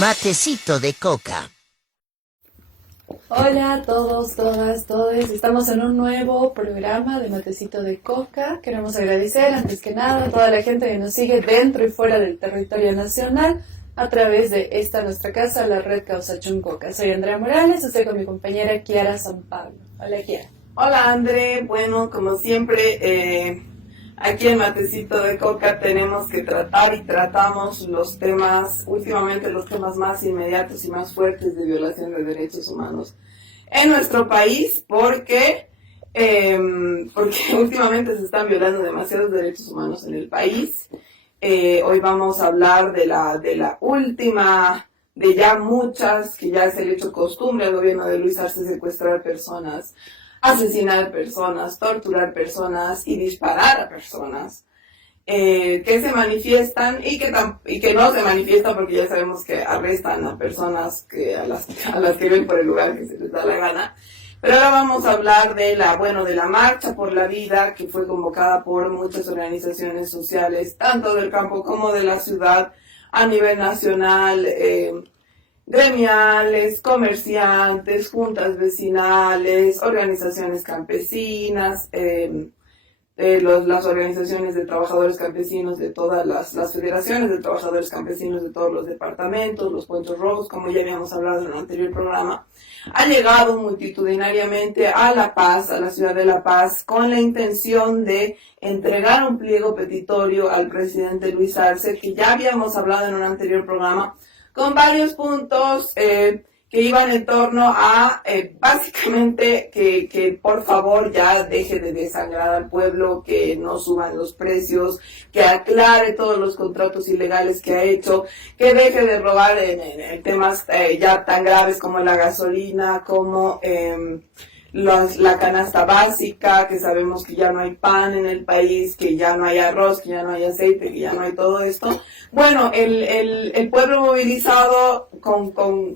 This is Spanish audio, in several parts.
Matecito de coca. Hola a todos, todas, todes. Estamos en un nuevo programa de Matecito de Coca. Queremos agradecer antes que nada a toda la gente que nos sigue dentro y fuera del territorio nacional a través de esta nuestra casa, la red Causachun Coca. Soy Andrea Morales, estoy con mi compañera Kiara San Pablo. Hola, Kiara. Hola, André. Bueno, como siempre, aquí en Matecito de Coca tenemos que tratar y tratamos los temas, últimamente los temas más inmediatos y más fuertes de violación de derechos humanos en nuestro país, porque últimamente se están violando demasiados derechos humanos en el país. Hoy vamos a hablar de la última, de ya muchas, que ya es el hecho costumbre al gobierno de Luis Arce secuestrar personas, asesinar personas, torturar personas y disparar a personas que se manifiestan y que no se manifiestan, porque ya sabemos que arrestan a personas a las que ven por el lugar que se les da la gana. Pero ahora vamos a hablar de la Marcha por la Vida, que fue convocada por muchas organizaciones sociales, tanto del campo como de la ciudad, a nivel nacional, gremiales, comerciantes, juntas vecinales, organizaciones campesinas, las organizaciones de trabajadores campesinos de todas las federaciones de trabajadores campesinos de todos los departamentos, los puentes rojos, como ya habíamos hablado en el anterior programa, han llegado multitudinariamente a La Paz, a la ciudad de La Paz, con la intención de entregar un pliego petitorio al presidente Luis Arce, que ya habíamos hablado en un anterior programa, con varios puntos que iban en torno a, básicamente, que por favor ya deje de desangrar al pueblo, que no suban los precios, que aclare todos los contratos ilegales que ha hecho, que deje de robar en temas ya tan graves como la gasolina, como la canasta básica, que sabemos que ya no hay pan en el país, que ya no hay arroz, que ya no hay aceite, que ya no hay todo esto. Bueno, el pueblo movilizado,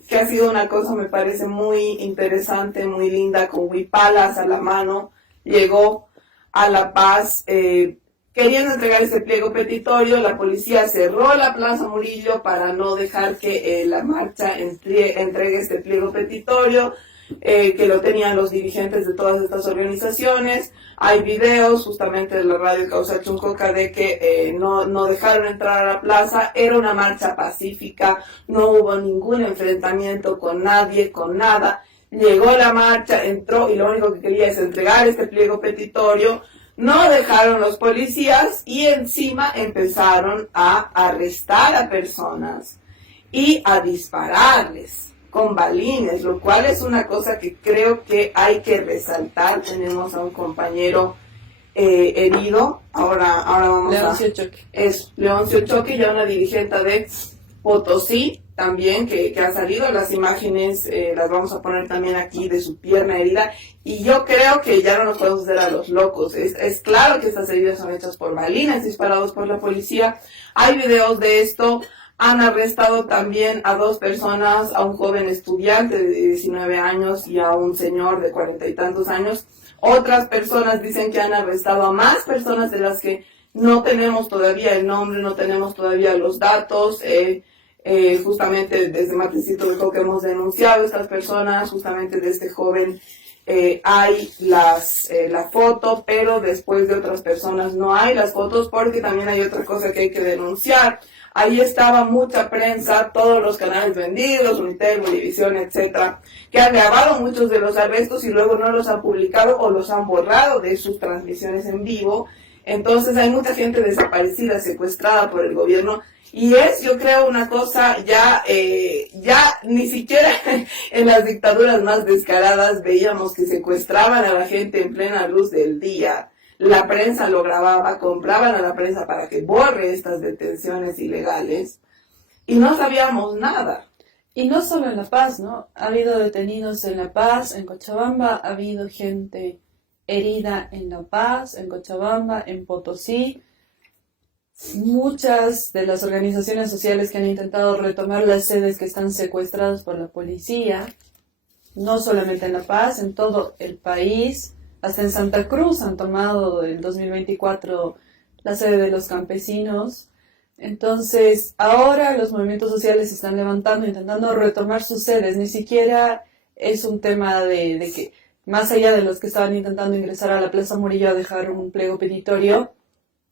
que ha sido una cosa, me parece muy interesante, muy linda, con huipalas a la mano, llegó a La Paz, queriendo entregar este pliego petitorio. La policía cerró la Plaza Murillo para no dejar que la marcha entregue este pliego petitorio, que lo tenían los dirigentes de todas estas organizaciones. Hay videos justamente de la radio Causachun Coca de que no dejaron entrar a la plaza. Era una marcha pacífica, no hubo ningún enfrentamiento con nadie, con nada. Llegó la marcha, entró y lo único que quería es entregar este pliego petitorio. No dejaron los policías y encima empezaron a arrestar a personas y a dispararles con balines, lo cual es una cosa que creo que hay que resaltar. Tenemos a un compañero herido, ahora vamos Leoncio Choque. Es Leoncio Choque, ya una dirigente de Potosí también, que ha salido. Las imágenes las vamos a poner también aquí de su pierna herida, y yo creo que ya no nos podemos hacer a los locos. Es claro que estas heridas son hechas por balines disparados por la policía. Hay videos de esto. Han arrestado también a 2 personas, a un joven estudiante de 19 años y a un señor de 40 y tantos años. Otras personas dicen que han arrestado a más personas de las que no tenemos todavía el nombre, no tenemos todavía los datos. Justamente desde Matecito de Coca hemos denunciado a estas personas. Justamente de este joven hay la foto, pero después de otras personas no hay las fotos, porque también hay otra cosa que hay que denunciar. Ahí estaba mucha prensa, todos los canales vendidos, Unitel, Univisión, etcétera, que han grabado muchos de los arrestos y luego no los han publicado o los han borrado de sus transmisiones en vivo. Entonces hay mucha gente desaparecida, secuestrada por el gobierno, y yo creo, una cosa ya ni siquiera en las dictaduras más descaradas veíamos que secuestraban a la gente en plena luz del día. La prensa lo grababa, compraban a la prensa para que borre estas detenciones ilegales, y no sabíamos nada. Y no solo en La Paz, ¿no? Ha habido detenidos en La Paz, en Cochabamba, ha habido gente herida en La Paz, en Cochabamba, en Potosí. Muchas de las organizaciones sociales que han intentado retomar las sedes que están secuestradas por la policía, no solamente en La Paz, en todo el país. Hasta en Santa Cruz han tomado en 2024 la sede de los campesinos. Entonces, ahora los movimientos sociales se están levantando, intentando retomar sus sedes. Ni siquiera es un tema de que, más allá de los que estaban intentando ingresar a la Plaza Murillo a dejar un pliego petitorio,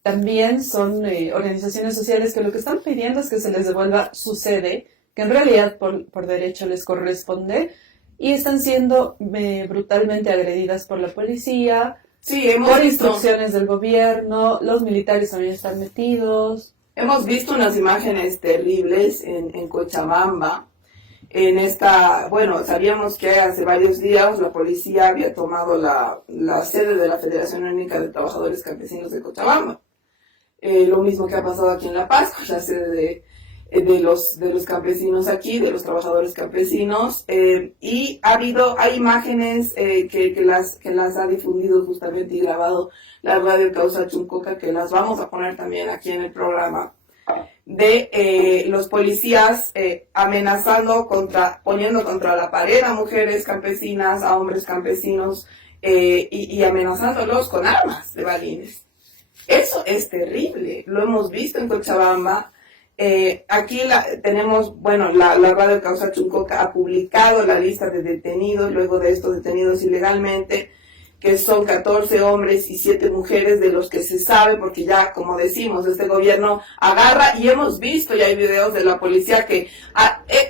también son organizaciones sociales que lo que están pidiendo es que se les devuelva su sede, que en realidad por derecho les corresponde, y están siendo brutalmente agredidas por la policía, Sí, por instrucciones del gobierno, los militares también están metidos. Hemos visto unas imágenes terribles en Cochabamba. Bueno, sabíamos que hace varios días la policía había tomado la sede de la Federación Única de Trabajadores Campesinos de Cochabamba. Lo mismo que ha pasado aquí en La Paz, con la sede de los campesinos aquí, de los trabajadores campesinos, y hay imágenes que las ha difundido justamente y grabado la radio Causa Chuncoca, que las vamos a poner también aquí en el programa, de los policías amenazando poniendo contra la pared a mujeres campesinas, a hombres campesinos, y amenazándolos con armas de balines. Eso es terrible, lo hemos visto en Cochabamba. Aquí tenemos, la radio Causa Chuncoca ha publicado la lista de detenidos, luego de estos detenidos ilegalmente, que son 14 hombres y 7 mujeres, de los que se sabe, porque ya, como decimos, este gobierno agarra, y hemos visto, ya hay videos de la policía que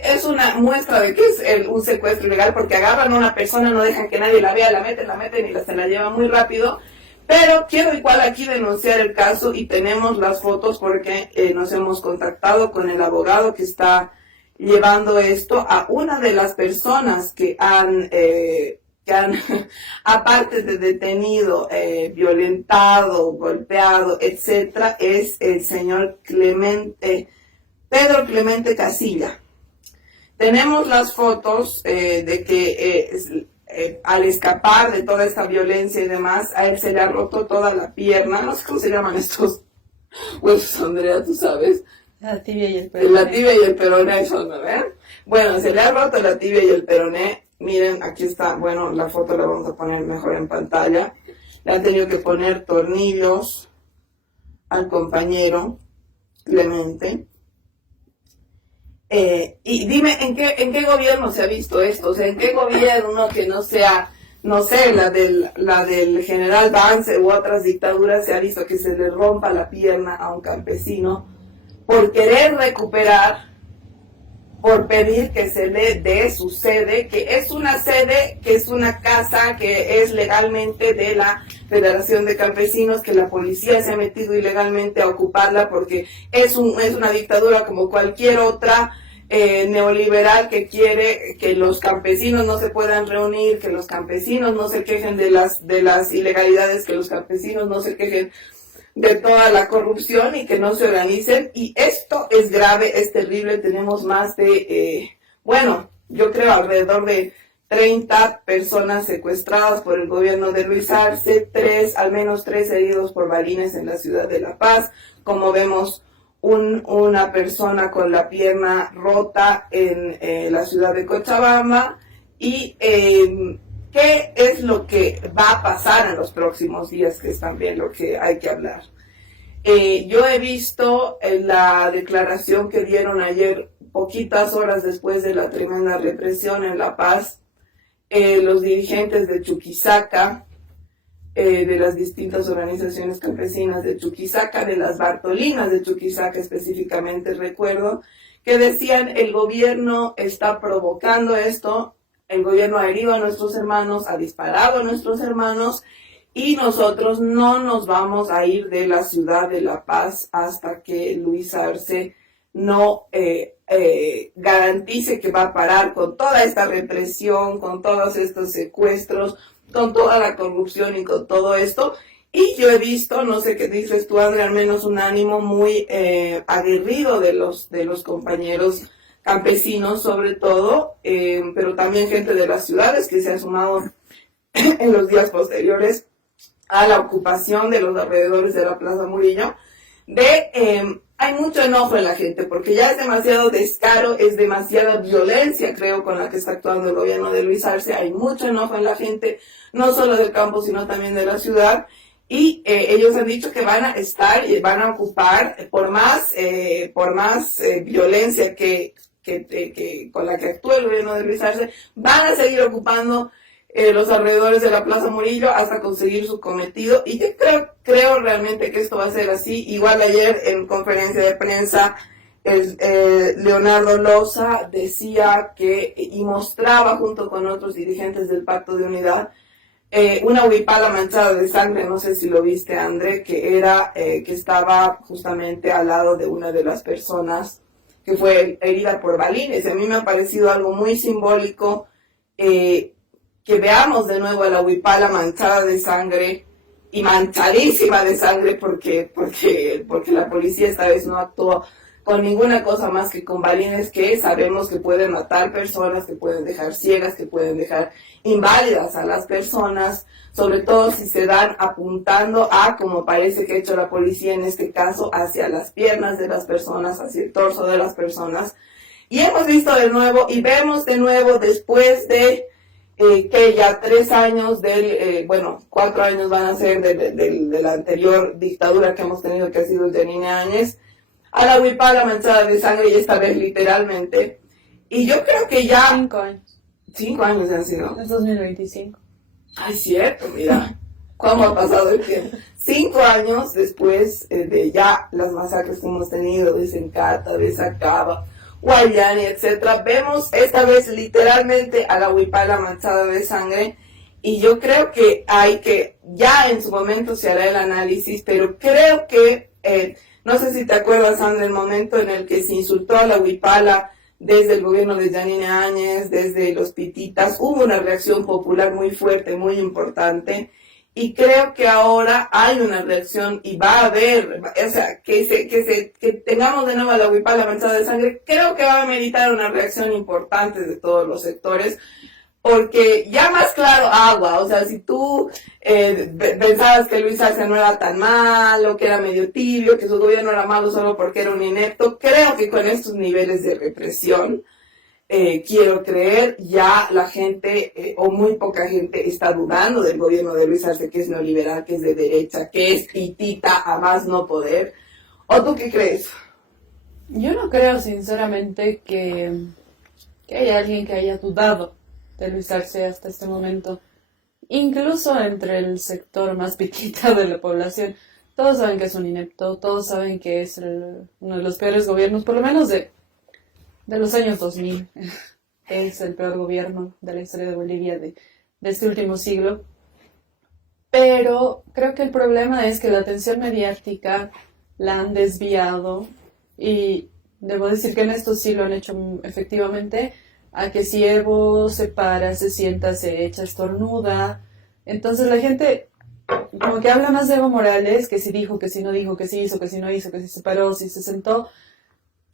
es una muestra de que es un secuestro ilegal, porque agarran a una persona, no dejan que nadie la vea, la meten y se la llevan muy rápido. Pero quiero igual aquí denunciar el caso, y tenemos las fotos porque nos hemos contactado con el abogado que está llevando esto, a una de las personas que han aparte de detenido, violentado, golpeado, etcétera, es el señor Pedro Clemente Casilla. Tenemos las fotos de que al escapar de toda esta violencia y demás, a él se le ha roto toda la pierna, no sé cómo se llaman estos huesos, Andrea, tú sabes. La tibia y el peroné. La tibia y el peroné, eso, ¿no ven? Bueno, se le ha roto la tibia y el peroné. Miren, aquí está, la foto la vamos a poner mejor en pantalla. Le han tenido que poner tornillos al compañero Clemente. Y dime, ¿en qué gobierno se ha visto esto? O sea, ¿en qué gobierno que no sea, no sé, la del general Vance u otras dictaduras se ha visto que se le rompa la pierna a un campesino por querer recuperar, por pedir que se le dé su sede, que es una sede, que es una casa que es legalmente de la Federación de Campesinos, que la policía se ha metido ilegalmente a ocuparla porque es una dictadura como cualquier otra neoliberal, que quiere que los campesinos no se puedan reunir, que los campesinos no se quejen de las ilegalidades, que los campesinos no se quejen de toda la corrupción y que no se organicen. Y esto es grave, es terrible. Tenemos más de, yo creo alrededor de 30 personas secuestradas por el gobierno de Luis Arce, al menos 3 heridos por balines en la ciudad de La Paz. Como vemos, una persona con la pierna rota en la ciudad de Cochabamba. Y ¿qué es lo que va a pasar en los próximos días? Que es también lo que hay que hablar. Yo he visto la declaración que dieron ayer, poquitas horas después de la tremenda represión en La Paz, los dirigentes de Chuquisaca, de las distintas organizaciones campesinas de Chuquisaca, de las Bartolinas de Chuquisaca específicamente, recuerdo, que decían: el gobierno está provocando esto, el gobierno ha herido a nuestros hermanos, ha disparado a nuestros hermanos, y nosotros no nos vamos a ir de la ciudad de La Paz hasta que Luis Arce no garantice que va a parar con toda esta represión, con todos estos secuestros, con toda la corrupción y con todo esto. Y yo he visto, no sé qué dices tú, André, al menos un ánimo muy aguerrido de los compañeros campesinos sobre todo, pero también gente de las ciudades que se ha sumado en los días posteriores a la ocupación de los alrededores de la Plaza Murillo. Hay mucho enojo en la gente, porque ya es demasiado descaro, es demasiada violencia, creo, con la que está actuando el gobierno de Luis Arce. Hay mucho enojo en la gente, no solo del campo, sino también de la ciudad. y ellos han dicho que van a estar y van a ocupar por más violencia que con la que actúa el gobierno de Luis Arce, van a seguir ocupando los alrededores de la Plaza Murillo hasta conseguir su cometido. Y yo creo realmente que esto va a ser así. Igual ayer en conferencia de prensa Leonardo Loza decía que, y mostraba junto con otros dirigentes del Pacto de Unidad, una huipala manchada de sangre, no sé si lo viste, André, que estaba justamente al lado de una de las personas que fue herida por balines. A mí me ha parecido algo muy simbólico que veamos de nuevo a la huipala manchada de sangre y manchadísima de sangre porque la policía esta vez no actuó con ninguna cosa más que con balines que sabemos que pueden matar personas, que pueden dejar ciegas, que pueden dejar inválidas a las personas, sobre todo si se dan apuntando a, como parece que ha hecho la policía en este caso, hacia las piernas de las personas, hacia el torso de las personas. Y hemos visto de nuevo, y vemos de nuevo después de que ya 3 años 4 años van a ser de la anterior dictadura que hemos tenido, que ha sido el de Janine Áñez, a la huipala manchada de sangre, y esta vez literalmente. Y yo creo que ya... 5 años. 5 años han sido. Es 2025. Ay, cierto, mira. ¿Cómo ha pasado el tiempo? 5 años después de ya las masacres que hemos tenido de Sencata, de Sacaba, Guayani, etcétera, vemos esta vez literalmente a la huipala manchada de sangre. Y yo creo que ya en su momento se hará el análisis, pero creo que... no sé si te acuerdas, Sandra, el momento en el que se insultó a la huipala desde el gobierno de Janine Áñez, desde los pititas, hubo una reacción popular muy fuerte, muy importante, y creo que ahora hay una reacción y va a haber, o sea, que tengamos de nuevo a la huipala manchada de sangre, creo que va a meritar una reacción importante de todos los sectores, porque ya más claro agua, o sea, si tú pensabas que Luis Arce no era tan malo, que era medio tibio, que su gobierno era malo solo porque era un inepto, creo que con estos niveles de represión, quiero creer, ya la gente, o muy poca gente, está dudando del gobierno de Luis Arce, que es neoliberal, que es de derecha, que es pitita a más no poder. ¿O tú qué crees? Yo no creo sinceramente que haya alguien que haya dudado de Luis Arce hasta este momento. Incluso entre el sector más pitita de la población, todos saben que es un inepto, todos saben que es uno de los peores gobiernos, por lo menos de los años 2000. Es el peor gobierno de la historia de Bolivia de este último siglo. Pero creo que el problema es que la atención mediática la han desviado, y debo decir que en esto sí lo han hecho efectivamente, a que si Evo se para, se sienta, se echa, estornuda. Entonces la gente como que habla más de Evo Morales, que si dijo, que si no dijo, que si hizo, que si no hizo, que si se paró, si se sentó,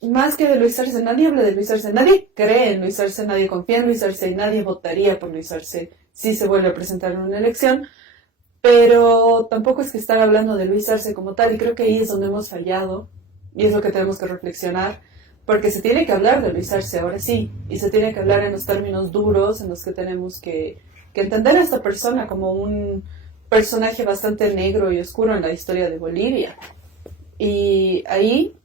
más que de Luis Arce. Nadie habla de Luis Arce, nadie cree en Luis Arce, nadie confía en Luis Arce y nadie votaría por Luis Arce si se vuelve a presentar en una elección. Pero tampoco es que estar hablando de Luis Arce como tal, y creo que ahí es donde hemos fallado, y es lo que tenemos que reflexionar. Porque se tiene que hablar de Luis Arce, ahora sí, y se tiene que hablar en los términos duros en los que tenemos que entender a esta persona como un personaje bastante negro y oscuro en la historia de Bolivia. Y ahí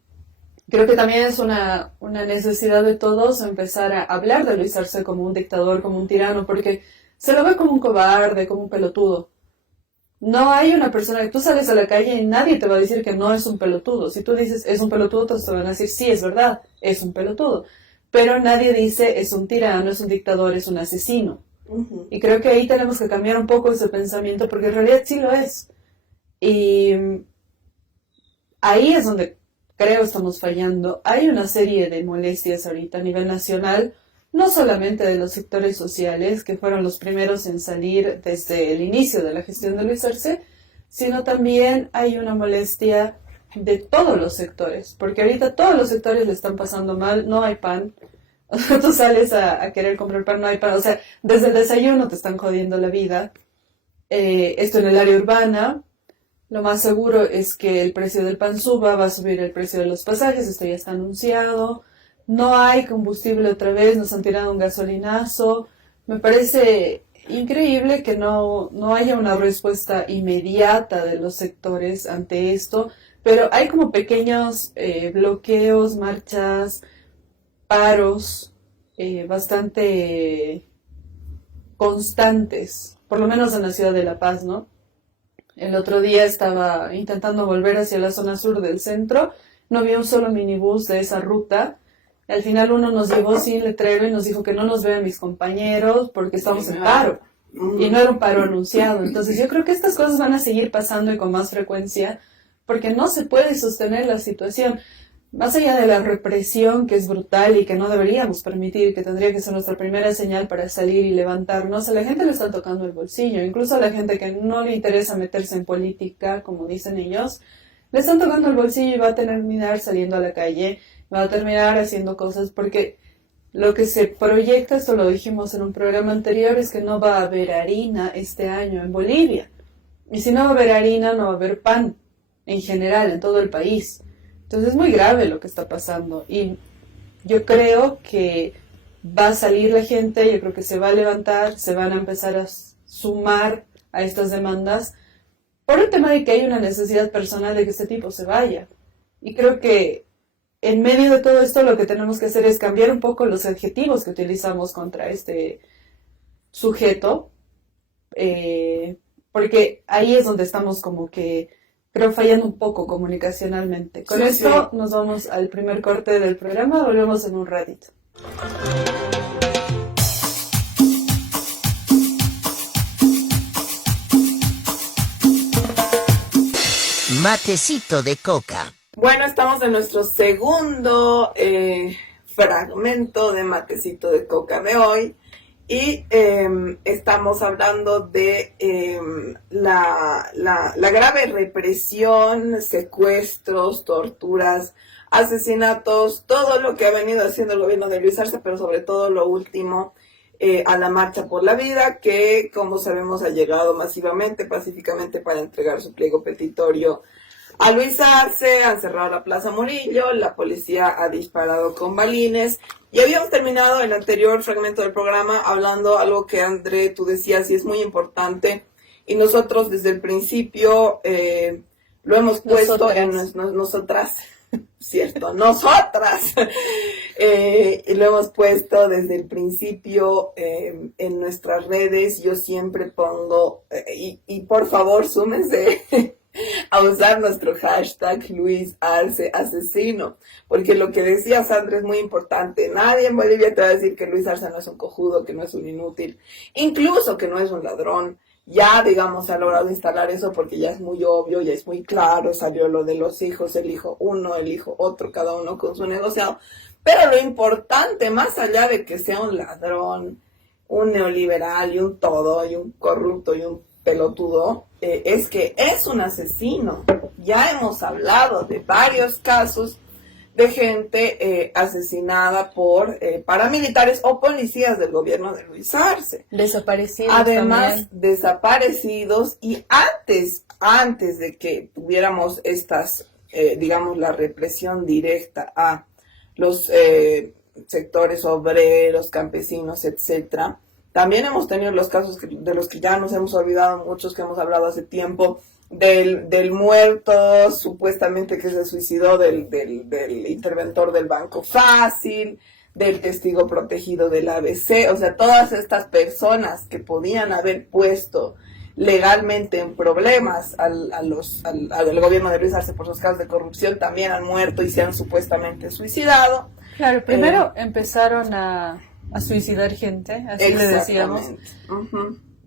creo que también es una necesidad de todos empezar a hablar de Luis Arce como un dictador, como un tirano, porque se lo ve como un cobarde, como un pelotudo. No hay una persona que tú sales a la calle y nadie te va a decir que no es un pelotudo. Si tú dices es un pelotudo, todos te van a decir sí, es verdad, es un pelotudo. Pero nadie dice es un tirano, es un dictador, es un asesino. Uh-huh. Y creo que ahí tenemos que cambiar un poco ese pensamiento, porque en realidad sí lo es. Y ahí es donde creo estamos fallando. Hay una serie de molestias ahorita a nivel nacional, no solamente de los sectores sociales, que fueron los primeros en salir desde el inicio de la gestión de Luis Arce, sino también hay una molestia de todos los sectores, porque ahorita todos los sectores le están pasando mal, no hay pan. Tú sales a querer comprar pan, no hay pan, o sea, desde el desayuno te están jodiendo la vida. Esto en el área urbana, lo más seguro es que el precio del pan suba, va a subir el precio de los pasajes, esto ya está anunciado. No hay combustible otra vez, nos han tirado un gasolinazo. Me parece increíble que no haya una respuesta inmediata de los sectores ante esto, pero hay como pequeños bloqueos, marchas, paros, bastante constantes, por lo menos en la ciudad de La Paz, ¿no? El otro día estaba intentando volver hacia la zona sur del centro, no había un solo minibús de esa ruta. Al final uno nos llevó sin letrero y nos dijo que no nos vean mis compañeros porque estamos en paro. Y no era un paro anunciado. Entonces yo creo que estas cosas van a seguir pasando y con más frecuencia porque no se puede sostener la situación. Más allá de la represión que es brutal y que no deberíamos permitir, que tendría que ser nuestra primera señal para salir y levantarnos, a la gente le está tocando el bolsillo, incluso a la gente que no le interesa meterse en política, como dicen ellos, le están tocando el bolsillo y va a terminar saliendo a la calle, va a terminar haciendo cosas, porque lo que se proyecta, esto lo dijimos en un programa anterior, es que no va a haber harina este año en Bolivia. Y si no va a haber harina, no va a haber pan en general, en todo el país. Entonces es muy grave lo que está pasando y yo creo que va a salir la gente, yo creo que se va a levantar, se van a empezar a sumar a estas demandas por el tema de que hay una necesidad personal de que este tipo se vaya. Y creo que en medio de todo esto lo que tenemos que hacer es cambiar un poco los adjetivos que utilizamos contra este sujeto, porque ahí es donde estamos como que creo fallando un poco comunicacionalmente. Con esto nos vamos al primer corte del programa, volvemos en un ratito. Matecito de coca. Bueno, estamos en nuestro segundo fragmento de Matecito de Coca de hoy. Y estamos hablando de la grave represión, secuestros, torturas, asesinatos, todo lo que ha venido haciendo el gobierno de Luis Arce, pero sobre todo lo último, a la Marcha por la Vida, que como sabemos ha llegado masivamente, pacíficamente para entregar su pliego petitorio a Luis Arce. Han cerrado la Plaza Murillo, la policía ha disparado con balines. Y habíamos terminado el anterior fragmento del programa hablando algo que, André, tú decías y es muy importante. Y nosotros desde el principio lo hemos puesto nosotras, cierto, nosotras. Y lo hemos puesto desde el principio en nuestras redes. Yo siempre pongo, y por favor súmense a usar nuestro hashtag Luis Arce Asesino, porque lo que decía Sandra es muy importante. Nadie en Bolivia te va a decir que Luis Arce no es un cojudo, que no es un inútil, incluso que no es un ladrón. Ya, digamos, se ha logrado instalar eso porque ya es muy obvio, ya es muy claro, salió lo de los hijos, el hijo uno, el hijo otro, cada uno con su negociado. Pero lo importante, más allá de que sea un ladrón, un neoliberal y un todo, y un corrupto y un pelotudo, es que es un asesino. Ya hemos hablado de varios casos de gente asesinada por paramilitares o policías del gobierno de Luis Arce. Desaparecidos. Además, también. Desaparecidos, y antes de que tuviéramos estas, digamos, la represión directa a los sectores obreros, campesinos, etcétera. También hemos tenido los casos de los que ya nos hemos olvidado, muchos que hemos hablado hace tiempo, del muerto supuestamente que se suicidó, del interventor del Banco Fácil, del testigo protegido del ABC. O sea, todas estas personas que podían haber puesto legalmente en problemas al gobierno de Luis Arce por sus casos de corrupción también han muerto y se han supuestamente suicidado. Claro, primero empezaron a suicidar gente, así le decíamos,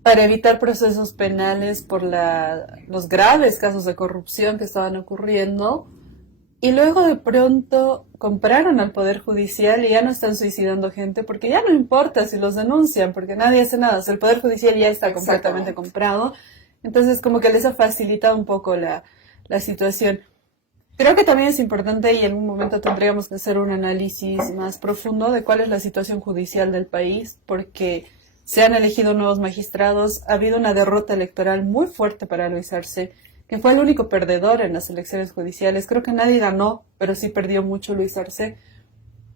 para evitar procesos penales por los graves casos de corrupción que estaban ocurriendo, y luego de pronto compraron al Poder Judicial y ya no están suicidando gente, porque ya no importa si los denuncian, porque nadie hace nada, o sea, el Poder Judicial ya está completamente comprado, entonces como que les ha facilitado un poco la situación. Creo que también es importante y en un momento tendríamos que hacer un análisis más profundo de cuál es la situación judicial del país, porque se han elegido nuevos magistrados, ha habido una derrota electoral muy fuerte para Luis Arce, que fue el único perdedor en las elecciones judiciales. Creo que nadie ganó, pero sí perdió mucho Luis Arce,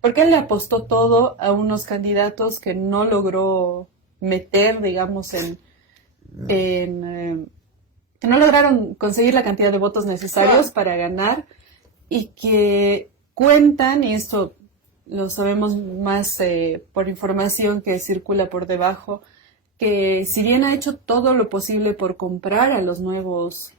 porque él le apostó todo a unos candidatos que no logró meter, digamos, que no lograron conseguir la cantidad de votos necesarios para ganar y que cuentan, y esto lo sabemos más por información que circula por debajo, que si bien ha hecho todo lo posible por comprar a las nuevas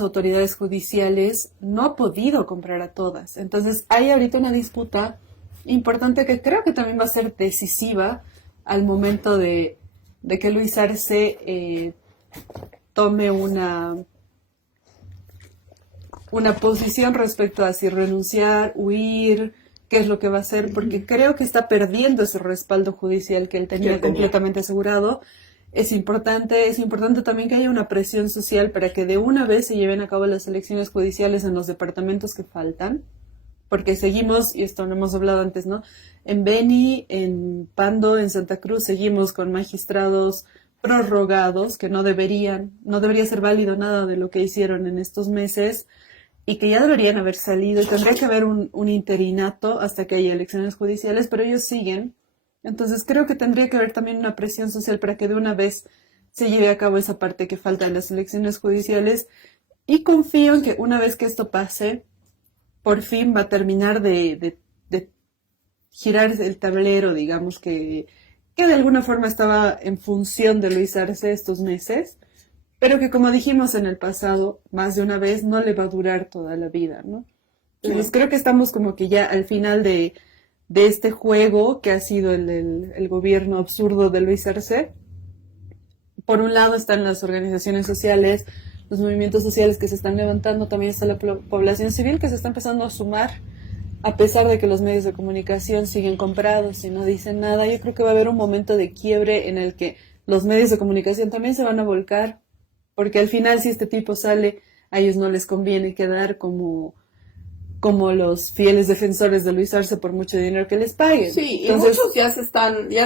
autoridades judiciales, no ha podido comprar a todas. Entonces hay ahorita una disputa importante que creo que también va a ser decisiva al momento de que Luis Arce tome una posición respecto a si renunciar, huir, qué es lo que va a hacer, porque creo que está perdiendo ese respaldo judicial que él tenía completamente asegurado. Es importante también que haya una presión social para que de una vez se lleven a cabo las elecciones judiciales en los departamentos que faltan, porque seguimos, y esto no hemos hablado antes, ¿no? En Beni, en Pando, en Santa Cruz, seguimos con magistrados prorrogados, que no debería ser válido nada de lo que hicieron en estos meses, y que ya deberían haber salido, y tendría que haber un interinato hasta que haya elecciones judiciales, pero ellos siguen. Entonces creo que tendría que haber también una presión social para que de una vez se lleve a cabo esa parte que falta en las elecciones judiciales, y confío en que una vez que esto pase, por fin va a terminar de girar el tablero, digamos, que de alguna forma estaba en función de Luis Arce estos meses, pero que, como dijimos en el pasado, más de una vez, no le va a durar toda la vida, ¿no? Entonces creo que estamos como que ya al final de este juego que ha sido el gobierno absurdo de Luis Arce. Por un lado están las organizaciones sociales, los movimientos sociales que se están levantando, también está la población civil que se está empezando a sumar, a pesar de que los medios de comunicación siguen comprados y no dicen nada. Yo creo que va a haber un momento de quiebre en el que los medios de comunicación también se van a volcar, porque al final si este tipo sale, a ellos no les conviene quedar como los fieles defensores de Luis Arce por mucho dinero que les paguen. Sí, entonces, y muchos ya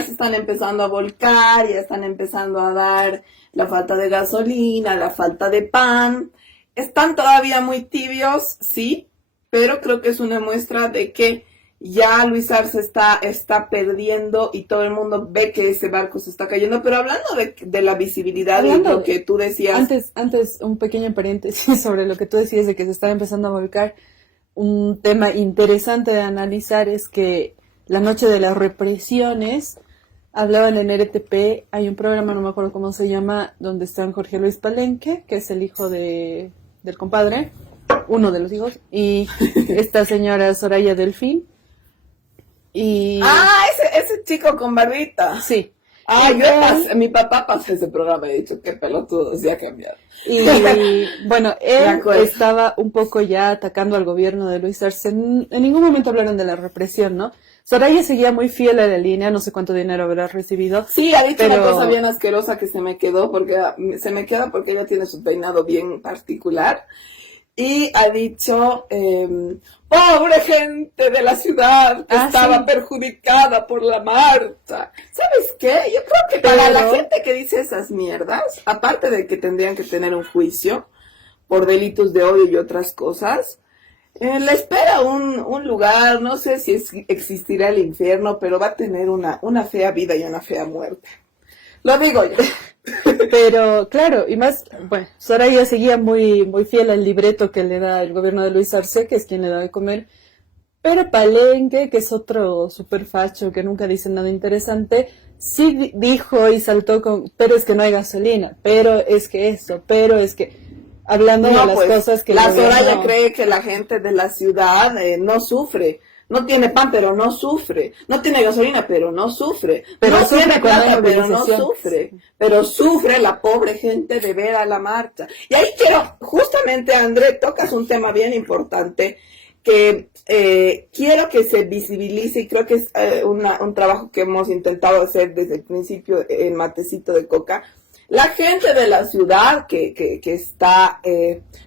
se están empezando a volcar, ya están empezando a dar la falta de gasolina, la falta de pan. Están todavía muy tibios, sí, pero creo que es una muestra de que ya Luis Arce está perdiendo y todo el mundo ve que ese barco se está cayendo. Pero hablando de la visibilidad y lo que tú decías... Antes, un pequeño paréntesis sobre lo que tú decías de que se está empezando a volcar. Un tema interesante de analizar es que la noche de las represiones hablaban en RTP, hay un programa, no me acuerdo cómo se llama, donde están Jorge Luis Palenque, que es el hijo del compadre, uno de los hijos, y esta señora Soraya Delfín. Y... ese chico con barbita. Sí. Mi papá pasó ese programa y he dicho, qué pelotudo, ya ha cambiado. Y bueno, él estaba un poco ya atacando al gobierno de Luis Arce. En ningún momento hablaron de la represión, ¿no? Soraya seguía muy fiel a la línea, no sé cuánto dinero habrá recibido. Sí, ha dicho una cosa bien asquerosa que se me queda porque ella tiene su peinado bien particular. Y ha dicho, pobre gente de la ciudad que estaba perjudicada por la marcha. ¿Sabes qué? Yo creo que para la gente que dice esas mierdas, aparte de que tendrían que tener un juicio por delitos de odio y otras cosas, le espera un lugar, no sé si existirá el infierno, pero va a tener una fea vida y una fea muerte. Lo digo yo. Pero claro, y más, bueno, Soraya seguía muy fiel al libreto que le da el gobierno de Luis Arce, que es quien le da de comer, pero Palenque, que es otro superfacho que nunca dice nada interesante, sí dijo y saltó con, pero es que no hay gasolina, pero es que eso, pero es que, hablando de las cosas que... La Soraya cree que la gente de la ciudad no sufre. No tiene pan, pero no sufre. No tiene gasolina, pero no sufre. Pero no tiene plata, pero no movilización. sufre. Pero sufre la pobre gente de ver a la marcha. Y ahí justamente, André, tocas un tema bien importante que quiero que se visibilice, y creo que es un trabajo que hemos intentado hacer desde el principio en Matecito de Coca. La gente de la ciudad que está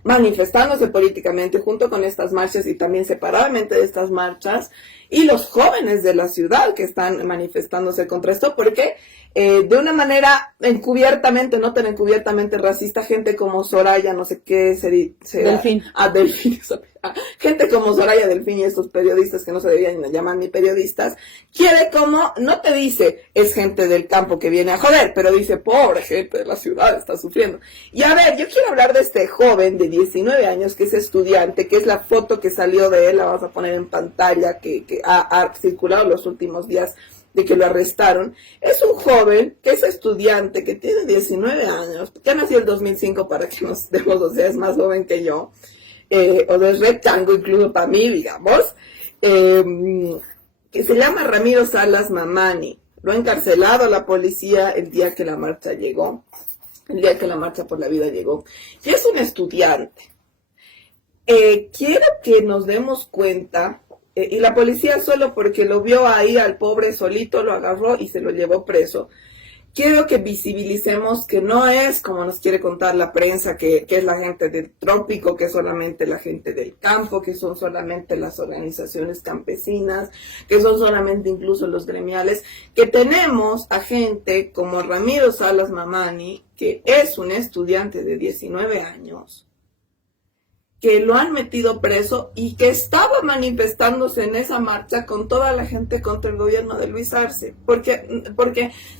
manifestándose políticamente junto con estas marchas y también separadamente de estas marchas, y los jóvenes de la ciudad que están manifestándose contra esto, porque de una manera encubiertamente, no tan encubiertamente racista, gente como Soraya, no sé qué, Delfín. Delfín, gente como Soraya Delfín y estos periodistas que no se debían llamar ni periodistas, quiere como, no te dice, es gente del campo que viene a joder, pero dice, pobre gente de la ciudad está sufriendo. Y a ver, yo quiero hablar de este joven de 19 años que es estudiante, que es la foto que salió de él, la vamos a poner en pantalla, que ha circulado los últimos días de que lo arrestaron. Es un joven que es estudiante, que tiene 19 años, que nació en el 2005 para que nos demos, o sea, es más joven que yo, o de rectango incluso para mí, digamos, que se llama Ramiro Salas Mamani. Lo ha encarcelado la policía el día que la marcha llegó, el día que la marcha por la vida llegó. Y es un estudiante. Quiero que nos demos cuenta, y la policía solo porque lo vio ahí al pobre solito, lo agarró y se lo llevó preso. Quiero que visibilicemos que no es como nos quiere contar la prensa, que es la gente del trópico, que es solamente la gente del campo, que son solamente las organizaciones campesinas, que son solamente incluso los gremiales, que tenemos a gente como Ramiro Salas Mamani, que es un estudiante de 19 años, que lo han metido preso y que estaba manifestándose en esa marcha con toda la gente contra el gobierno de Luis Arce, porque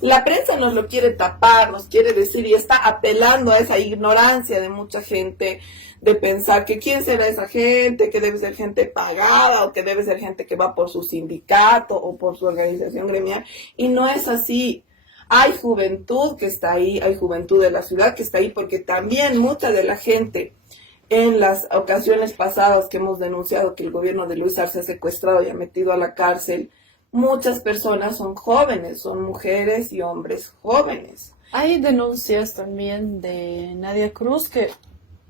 la prensa nos lo quiere tapar, nos quiere decir y está apelando a esa ignorancia de mucha gente de pensar que quién será esa gente, que debe ser gente pagada o que debe ser gente que va por su sindicato o por su organización gremial, y no es así. Hay juventud que está ahí, hay juventud de la ciudad que está ahí, porque también mucha de la gente en las ocasiones pasadas que hemos denunciado que el gobierno de Luis Arce ha secuestrado y ha metido a la cárcel, muchas personas son jóvenes, son mujeres y hombres jóvenes. Hay denuncias también de Nadia Cruz que,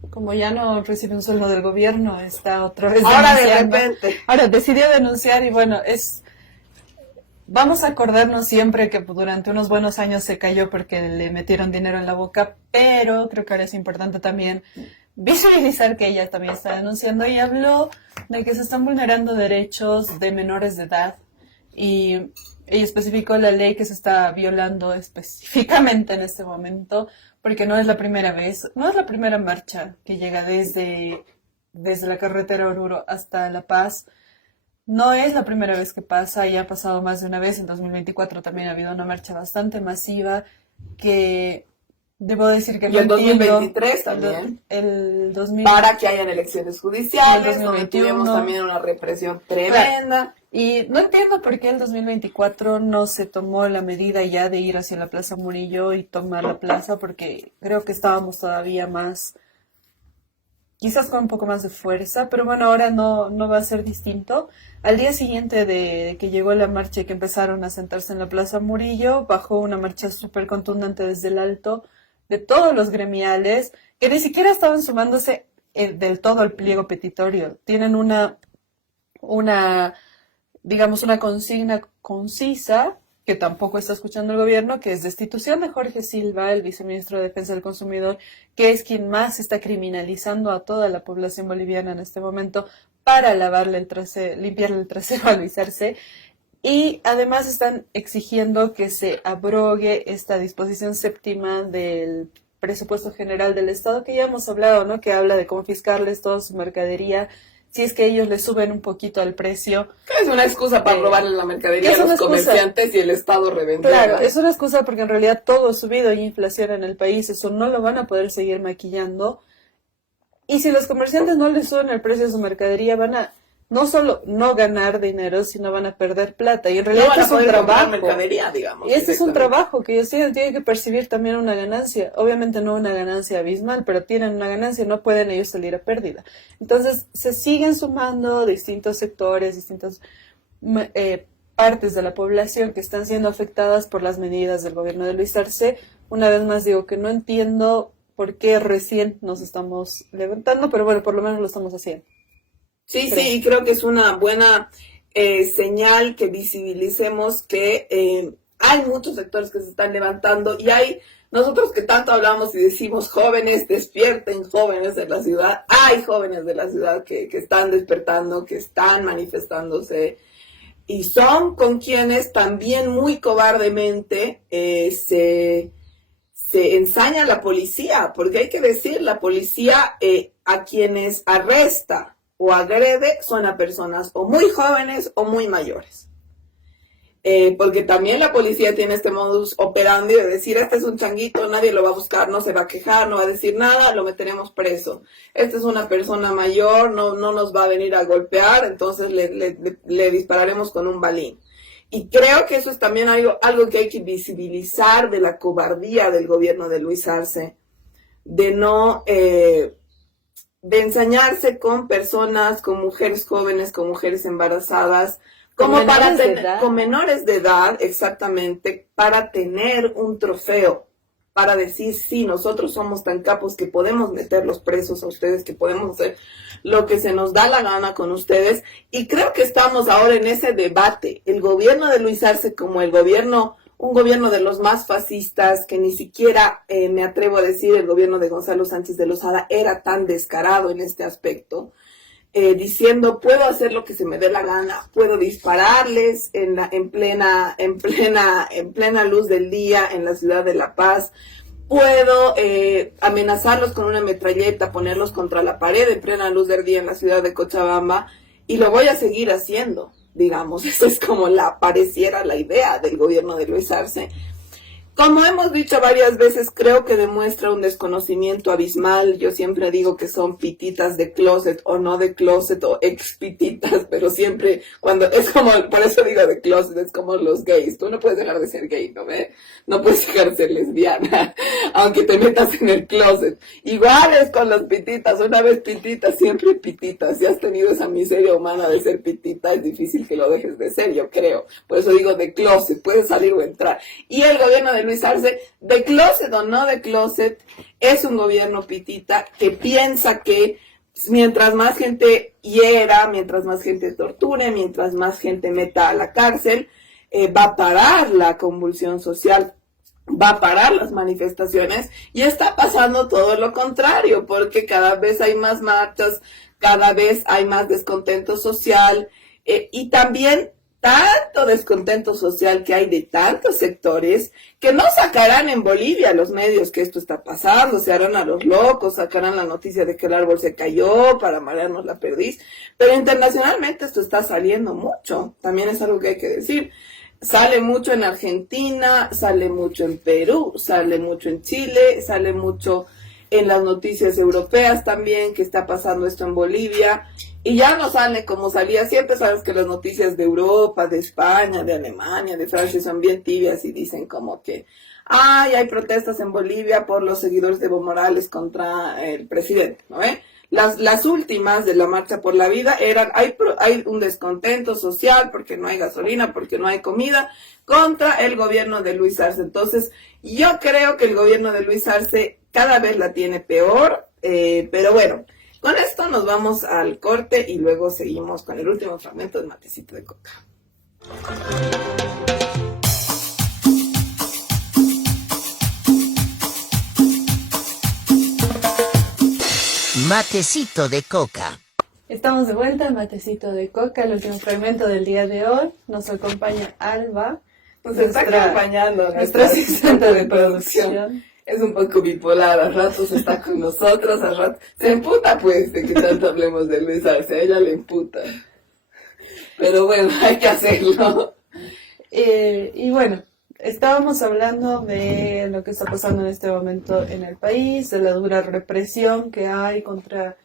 como ya no recibe un sueldo del gobierno, está otra vez denunciando. De repente. Ahora decidió denunciar y bueno, vamos a acordarnos siempre que durante unos buenos años se cayó porque le metieron dinero en la boca, pero creo que ahora es importante también visibilizar que ella también está denunciando y habló de que se están vulnerando derechos de menores de edad y ella especificó la ley que se está violando específicamente en este momento porque no es la primera vez, no es la primera marcha que llega desde la carretera Oruro hasta La Paz. No es la primera vez que pasa, ya ha pasado más de una vez. En 2024 también ha habido una marcha bastante masiva que debo decir que y no en entiendo. 2023 también. El 2000, para que hayan elecciones judiciales, el donde 2021, tuvimos también una represión tremenda. Claro. Y no entiendo por qué el 2024 no se tomó la medida ya de ir hacia la Plaza Murillo y tomar la plaza, porque creo que estábamos todavía más, quizás con un poco más de fuerza, pero bueno, ahora no va a ser distinto. Al día siguiente de que llegó la marcha y que empezaron a sentarse en la Plaza Murillo, bajó una marcha súper contundente desde el alto de todos los gremiales, que ni siquiera estaban sumándose del todo al pliego petitorio. Tienen digamos, una consigna concisa, que tampoco está escuchando el gobierno, que es destitución de Jorge Silva, el viceministro de Defensa del Consumidor, que es quien más está criminalizando a toda la población boliviana en este momento para limpiarle el trasero a Luis Arce. Y además están exigiendo que se abrogue esta disposición séptima del presupuesto general del Estado, que ya hemos hablado, ¿no? Que habla de confiscarles toda su mercadería si es que ellos le suben un poquito al precio. Es una excusa para robarle la mercadería a los comerciantes y el Estado revender. Claro, es una excusa porque en realidad todo ha subido, hay inflación en el país, eso no lo van a poder seguir maquillando. Y si los comerciantes no le suben el precio de su mercadería, van a no solo no ganar dinero, sino van a perder plata. Y en realidad no es un trabajo. Mercadería, digamos, y este es un trabajo que ellos tienen que percibir también una ganancia. Obviamente no una ganancia abismal, pero tienen una ganancia, no pueden ellos salir a pérdida. Entonces se siguen sumando distintos sectores, distintas partes de la población que están siendo afectadas por las medidas del gobierno de Luis Arce. Una vez más digo que no entiendo por qué recién nos estamos levantando, pero bueno, por lo menos lo estamos haciendo. Sí, y creo que es una buena señal que visibilicemos que hay muchos sectores que se están levantando y hay, nosotros que tanto hablamos y decimos jóvenes, despierten, jóvenes de la ciudad, hay jóvenes de la ciudad que están despertando, que están manifestándose. y son con quienes también muy cobardemente se ensaña la policía, porque hay que decir, la policía a quienes arresta o agrede son a personas o muy jóvenes o muy mayores. Porque también la policía tiene este modus operandi de decir, este es un changuito, nadie lo va a buscar, no se va a quejar, no va a decir nada, lo meteremos preso. Esta es una persona mayor, no nos va a venir a golpear, entonces le dispararemos con un balín. Y creo que eso es también algo que hay que visibilizar de la cobardía del gobierno de Luis Arce, de no, de ensañarse con personas, con mujeres jóvenes, con mujeres embarazadas, como para tener, con menores de edad, exactamente, para tener un trofeo, para decir, sí, nosotros somos tan capos que podemos meterlos presos a ustedes, que podemos hacer lo que se nos da la gana con ustedes. Y creo que estamos ahora en ese debate. El gobierno de Luis Arce como un gobierno de los más fascistas, que ni siquiera, me atrevo a decir, el gobierno de Gonzalo Sánchez de Lozada era tan descarado en este aspecto. Diciendo, puedo hacer lo que se me dé la gana, puedo dispararles en plena luz del día en la ciudad de La Paz, puedo amenazarlos con una metralleta, ponerlos contra la pared en plena luz del día en la ciudad de Cochabamba, y lo voy a seguir haciendo, digamos. Esa es como pareciera la idea del gobierno de Luis Arce. Como hemos dicho varias veces, creo que demuestra un desconocimiento abismal. Yo siempre digo que son pititas de closet o no de closet o ex pititas, pero siempre cuando es como, por eso digo de closet, es como los gays. Tú no puedes dejar de ser gay, ¿no ve? No puedes dejar de ser lesbiana, aunque te metas en el closet. Igual es con los pititas, una vez pititas, siempre pititas. Si has tenido esa miseria humana de ser pitita, es difícil que lo dejes de ser, yo creo. Por eso digo de closet, puedes salir o entrar. Y el gobierno de Luis Arce, de closet o no de closet, es un gobierno pitita que piensa que mientras más gente hiera, mientras más gente torture, mientras más gente meta a la cárcel, va a parar la convulsión social, va a parar las manifestaciones, y está pasando todo lo contrario, porque cada vez hay más marchas, cada vez hay más descontento social, y también tanto descontento social que hay de tantos sectores que no sacarán en Bolivia los medios que esto está pasando, se harán a los locos, sacarán la noticia de que el árbol se cayó para marearnos la perdiz, pero internacionalmente esto está saliendo mucho, también es algo que hay que decir. Sale mucho en Argentina, sale mucho en Perú, sale mucho en Chile, sale mucho en las noticias europeas también, que está pasando esto en Bolivia, y ya no sale como salía siempre. Sabes que las noticias de Europa, de España, de Alemania, de Francia son bien tibias y dicen como que hay protestas en Bolivia por los seguidores de Evo Morales contra el presidente, ¿no ve? Las últimas de la Marcha por la Vida eran, hay un descontento social porque no hay gasolina, porque no hay comida, contra el gobierno de Luis Arce. Entonces, yo creo que el gobierno de Luis Arce cada vez la tiene peor, pero bueno, con esto nos vamos al corte y luego seguimos con el último fragmento de Matecito de Coca. Matecito de Coca. Estamos de vuelta en Matecito de Coca, el último fragmento del día de hoy. Nos acompaña Alba. Nos está acompañando nuestra asistente de producción. Es un poco bipolar, a ratos está con nosotros, a ratos se emputa pues de que tanto hablemos de Luis Arce, a ella le emputa. Pero bueno, hay que hacerlo. Y bueno, estábamos hablando de lo que está pasando en este momento en el país, de la dura represión que hay contra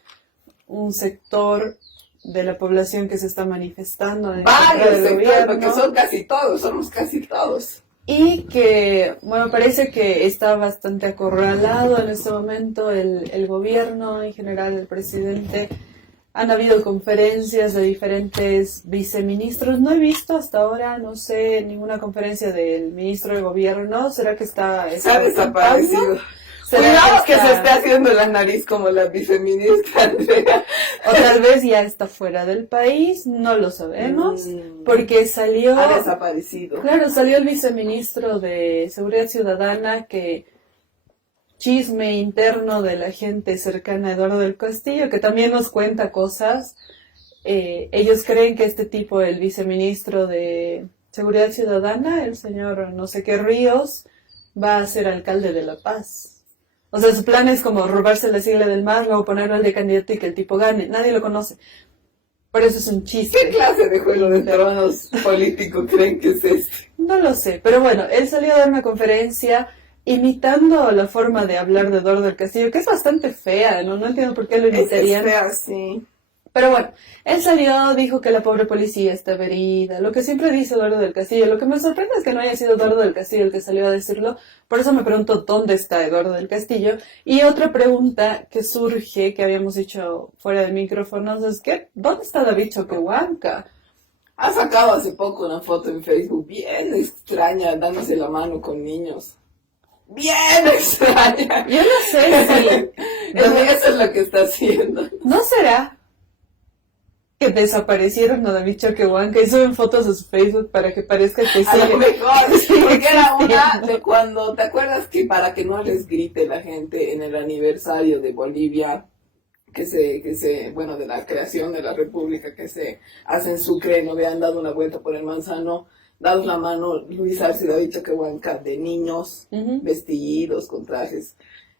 un sector de la población que se está manifestando en contra del gobierno. Porque son casi todos, somos casi todos. Y que, bueno, parece que está bastante acorralado en este momento el gobierno, en general el presidente. Han habido conferencias de diferentes viceministros. No he visto hasta ahora, no sé, ninguna conferencia del ministro de gobierno. ¿Será que está desaparecido? Cuidado que se esté haciendo la nariz como la viceministra Andrea. O tal vez ya está fuera del país, no lo sabemos, porque salió... Ha desaparecido. Claro, salió el viceministro de Seguridad Ciudadana que... Chisme interno de la gente cercana a Eduardo del Castillo, que también nos cuenta cosas ellos creen que este tipo, el viceministro de Seguridad Ciudadana, el señor no sé qué Ríos, va a ser alcalde de La Paz. O sea, su plan es como robarse la sigla del MAS, luego ponerlo al de candidato y que el tipo gane. Nadie lo conoce. Por eso es un chiste. ¿Qué clase de juego de tronos político creen que es este? No lo sé, pero bueno, él salió a dar una conferencia imitando la forma de hablar de Eduardo del Castillo, que es bastante fea, ¿no? No entiendo por qué lo imitarían. Es fea, sí. Pero bueno, él salió, dijo que la pobre policía estaba herida, lo que siempre dice Eduardo del Castillo. Lo que me sorprende es que no haya sido Eduardo del Castillo el que salió a decirlo, por eso me pregunto dónde está Eduardo del Castillo. Y otra pregunta que surge, que habíamos dicho fuera de micrófonos, es que ¿dónde está David Choquehuanca? Ha sacado hace poco una foto en Facebook bien extraña, dándose la mano con niños. Bien extraña. Yo no sé si... Eso es lo que está haciendo. ¿No será que desaparecieron a David Choquehuanca y suben fotos a su Facebook para que parezca que sí? A lo mejor, porque era una de cuando, ¿te acuerdas que para que no les grite la gente en el aniversario de Bolivia, bueno, de la creación de la República, que se hace en Sucre, no habían dado una vuelta por el Manzano, dados la mano Luis Arce y David Choquehuanca de niños, vestidos con trajes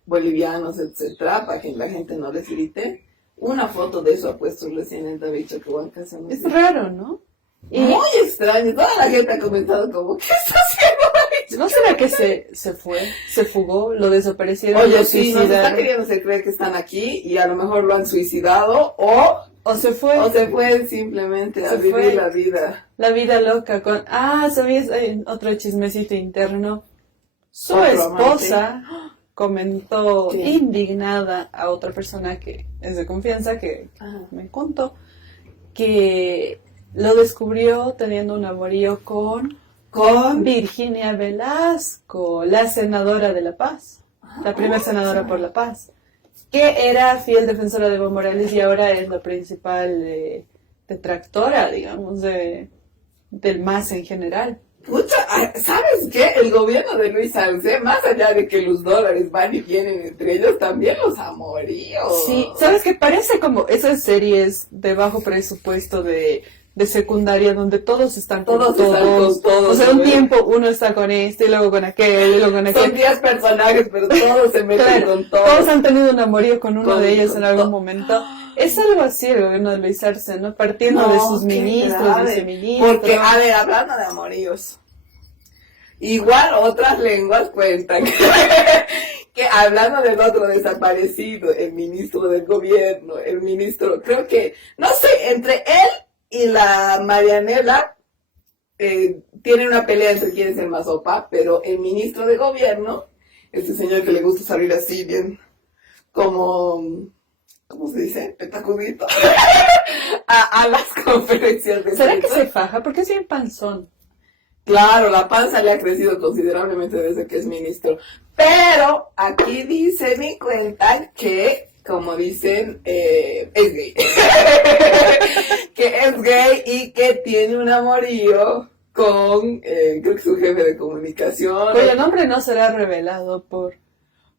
bolivianos, etcétera, para que la gente no les grite? Una foto de eso ha puesto recién el David Choquehuanca. Es raro, ¿no? Y muy extraño. Toda la gente ha comentado como, ¿qué está haciendo David? ¿No será que se fue, se fugó, lo desaparecieron? Oye, lo sí, nos está queriendo hacer creer que están aquí y a lo mejor lo han suicidado o se fue. O se fue simplemente a vivir la vida. La vida loca con... Ah, ¿sabías? Hay otro chismecito interno. Su Otro esposa... amante comentó sí, indignada a otra persona que es de confianza, que me contó, que lo descubrió teniendo un amorío con Virginia Velasco, la senadora de La Paz, la primera senadora por La Paz, que era fiel defensora de Evo Morales y ahora es la principal detractora, digamos, del MAS en general. Pucha, ¿sabes qué? El gobierno de Luis Arce, más allá de que los dólares van y vienen entre ellos, también los amoríos. Sí, ¿sabes qué? Parece como esas series de bajo presupuesto de secundaria donde todos están con todos. O sea, un tiempo uno está con este, y luego con aquel, y luego con aquel. Son 10 personajes, pero todos se meten con todos. Todos han tenido un amorío con uno de ellos en algún momento. Es algo así el gobierno de Luis Arce, ¿no? Partiendo de sus ministros, viceministros. Porque, a ver, hablando de amoríos, igual otras lenguas cuentan que hablando del otro desaparecido, el ministro del gobierno, el ministro, creo que, no sé, entre él y la Marianela tienen una pelea entre quién es el más opa, pero el ministro de gobierno, este señor que le gusta salir así bien como... ¿cómo se dice? Petacudito. a las conferencias de ¿Será prensa. que se faja? Porque es bien panzón. Claro, la panza le ha crecido considerablemente desde que es ministro. Pero aquí dice mi cuenta que, como dicen, es gay. Que es gay y que tiene un amorío con, creo que su jefe de comunicación. Cuyo nombre no será revelado por...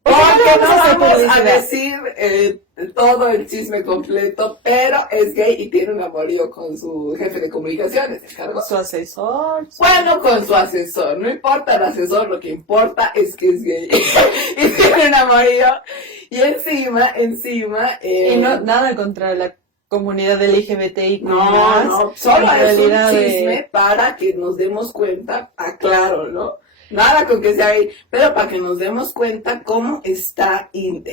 Porque no vamos a decir todo el chisme completo, pero es gay y tiene un amorío con su jefe de comunicaciones, ¿el cargo? Su asesor. Bueno, con su asesor, no importa el asesor, lo que importa es que es gay y tiene un amorío. Y encima, Y no, nada contra la comunidad LGBTI. no, solo es un chisme para que nos demos cuenta, aclaro, ¿no? Nada con que sea gay, pero para que nos demos cuenta cómo está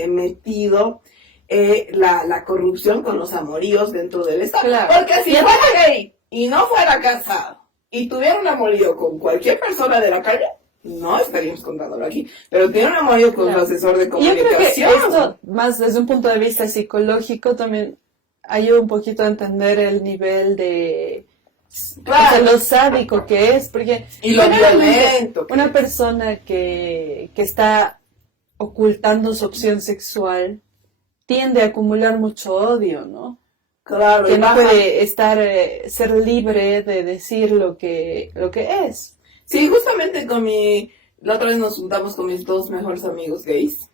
metido la corrupción con los amoríos dentro del Estado. Claro. Porque si fuera gay y no fuera casado y tuviera un amorío con cualquier persona de la calle, no estaríamos contándolo aquí. Pero tiene un amorío con su asesor de comunicación. Yo creo que esto, más desde un punto de vista psicológico, también ayuda un poquito a entender el nivel de... Claro. O sea, lo sádico que es, porque y lo violento. Una persona que está ocultando su opción sexual tiende a acumular mucho odio, ¿no? Claro. Que no puede ser libre de decir lo que es. Sí, justamente la otra vez nos juntamos con mis dos mejores amigos gays.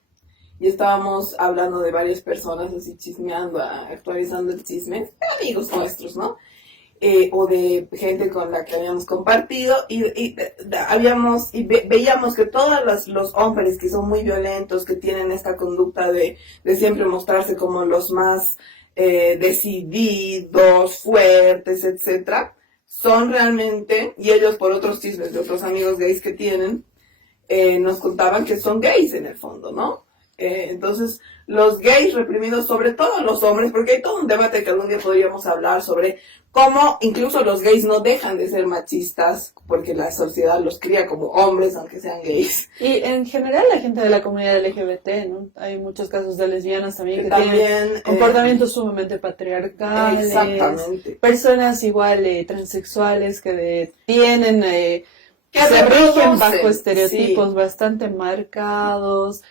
y estábamos hablando de varias personas, así chismeando, actualizando el chisme, amigos nuestros, ¿no? O de gente con la que habíamos compartido veíamos que todos los hombres que son muy violentos, que tienen esta conducta de siempre mostrarse como los más decididos, fuertes, etcétera, son realmente, y ellos por otros chismes de otros amigos gays que tienen, nos contaban que son gays en el fondo, ¿no? Entonces, los gays reprimidos, sobre todo los hombres, porque hay todo un debate que algún día podríamos hablar sobre cómo incluso los gays no dejan de ser machistas, porque la sociedad los cría como hombres, aunque sean gays. Y en general la gente de la comunidad LGBT, ¿no? Hay muchos casos de lesbianas también que tienen comportamientos sumamente patriarcales. Exactamente. Personas igual transexuales que tienen... que se rigen bajo estereotipos bastante marcados.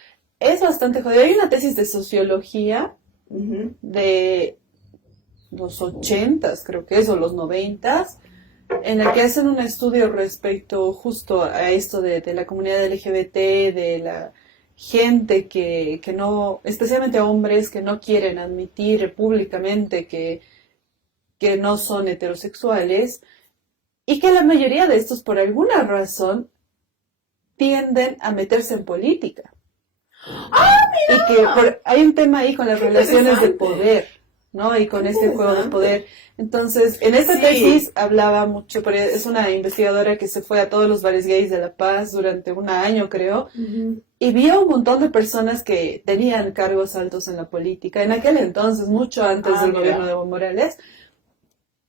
Es bastante jodido. Hay una tesis de sociología de los 80s, creo que es, o los 90s, en la que hacen un estudio respecto justo a esto de la comunidad LGBT, de la gente que no, especialmente hombres que no quieren admitir públicamente que no son heterosexuales, y que la mayoría de estos, por alguna razón, tienden a meterse en política. Y que hay un tema ahí con las relaciones de poder, ¿no? Y con este juego de poder. Entonces, en esta tesis hablaba mucho, pero es una investigadora que se fue a todos los bares gays de La Paz durante un año, creo, y vio un montón de personas que tenían cargos altos en la política, en aquel entonces, mucho antes del gobierno de Evo Morales.